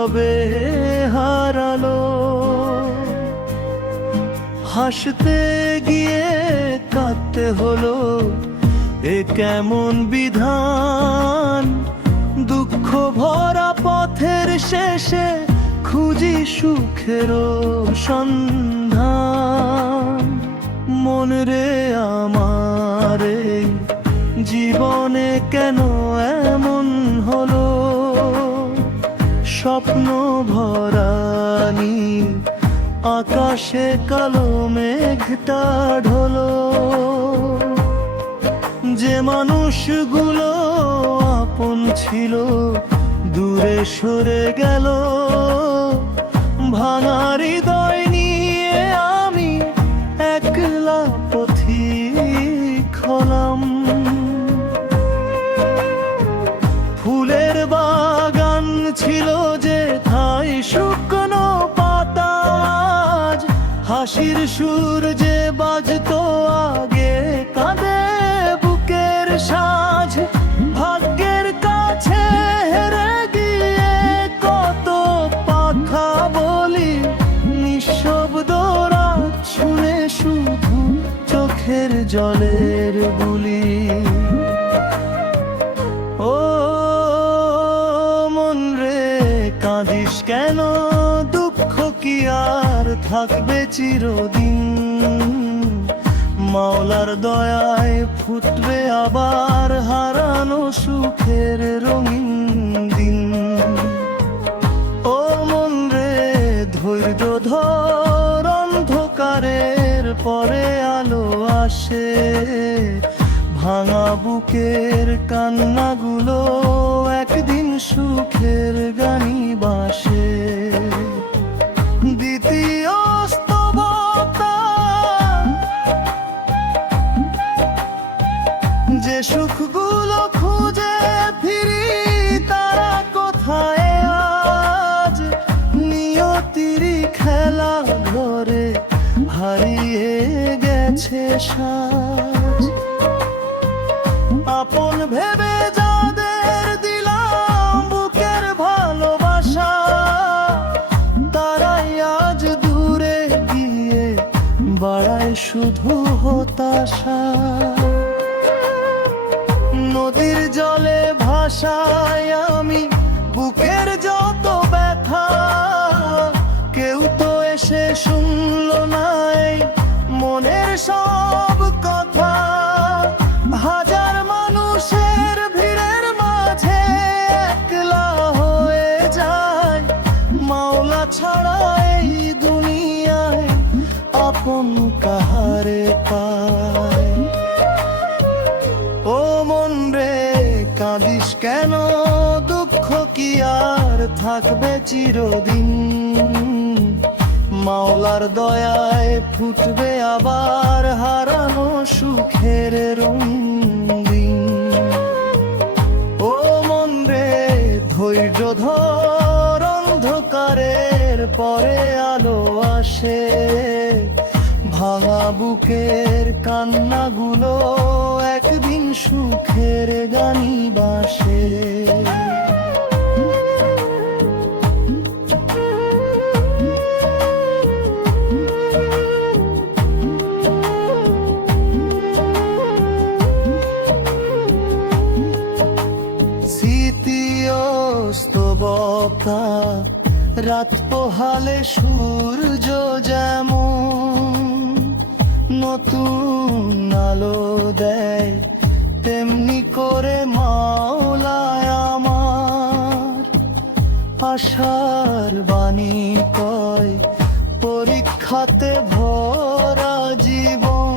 নীরবে হারালো। হাসতে গিয়ে কাঁদতে হলো, এ কেমন বিধান। দুঃখ ভরা পথের শেষে খুঁজি সুখের সন্ধান। মন রে আমার এই জীবনে কেন এমন হলো, স্বপ্ন ভরা নীল আকাশে কালো মেঘটা ঢোলো। যে মানুষগুলো আপন ছিল দূরে সরে গেল, ভাঙা হৃদয় নিয়ে আমি একলা পথিক হলাম। ফুলের বাগান ছিল যে ঠাই শুকনো পাতা, হাসির সুর যে বাজতো আগে কাঁদে বুকের সাজ। ভাগ্যের কাছে হেরে গিয়ে কত পাখা বলি, নিঃশব্দ রাত শুনে শুধু চোখের জলের বুলি। ও মন রে কাঁদিস কেন, দুঃখ কি আর থাকবে চিরদিন। মাওলার দয়ায় ফুটবে আবার হারানো সুখের রঙিন দিন। ও মন রে ধৈর্য ধর, অন্ধকারের পরে আলো আসে। ভাঙা বুকের কান্নাগুলো একদিন সুখের গানি বাসে। দ্বিতীয় স্তবতা যে সুখগুলো খুঁজে ফিরি, তারা কোথায় আজ। নিয়তির খেলা ঘরে হারিয়ে গেছে সাজ। আপন ভেবে যাদের দিলাম বুকের ভালোবাসা, তারাই আজ দূরে গিয়ে বাড়ায় শুধু হতাশা। নদীর জলে ভাসায় আমি বুকের যত ব্যথা, কেউ তো এসে শুনলো না এই মনের সব কথা। হাজার মানুষের ভিড়ের মাঝে একলা হয়ে যায়, মাওলা ছাড়া এই দুনিয়ায় আপন কাহারে পায়। ও মন রে কাঁদিস কেন, দুঃখ কি আর থাকবে চিরদিন। মাওলার দয়ায় ফুটবে আবার হারানো সুখের রঙিন। ও মন রে ধৈর্য ধর, অন্ধকারের পরে আলো আসে। ভাঙা বুকের কান্নাগুলো একদিন সুখের গানি বাসে। স্তবতা রাত পোহালে সূর্য যেমন নতুন আলো দেয়, তেমনি করে মাওলায় আমার আশার বাণী কয়। পরীক্ষাতে ভরা জীবন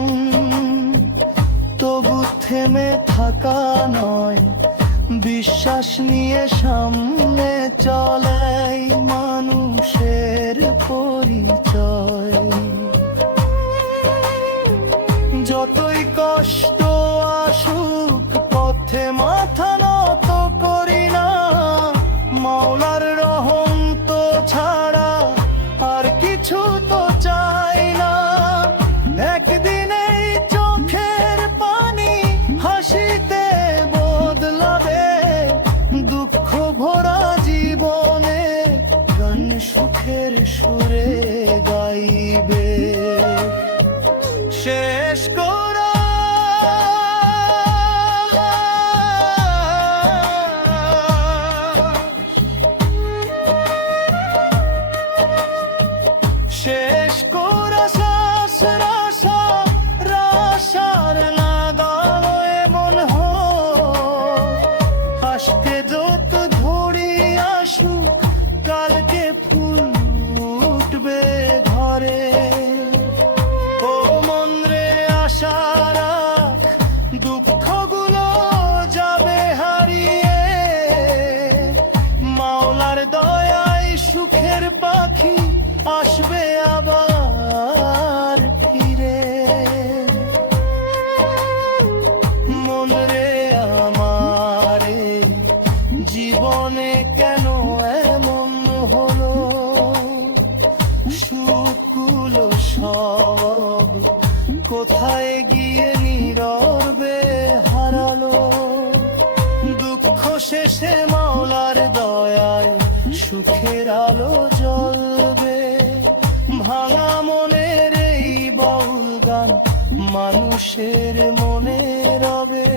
তবু থেমে থাকা নয়, বিশ্বাস নিয়ে সামনে চলাই মানুষের পরিচয়। যতই কষ্ট আসুক পথে মাথা নত করি না, মাওলার রহম তো ছাড়া আর কিছু তো চাই না। একদিন এই চোখের পানি হাসিতে বদলাবে, দুঃখ ভরা জীবনে চলবে। ভাঙা মনের এই বাউল গান মানুষের মনে রবে।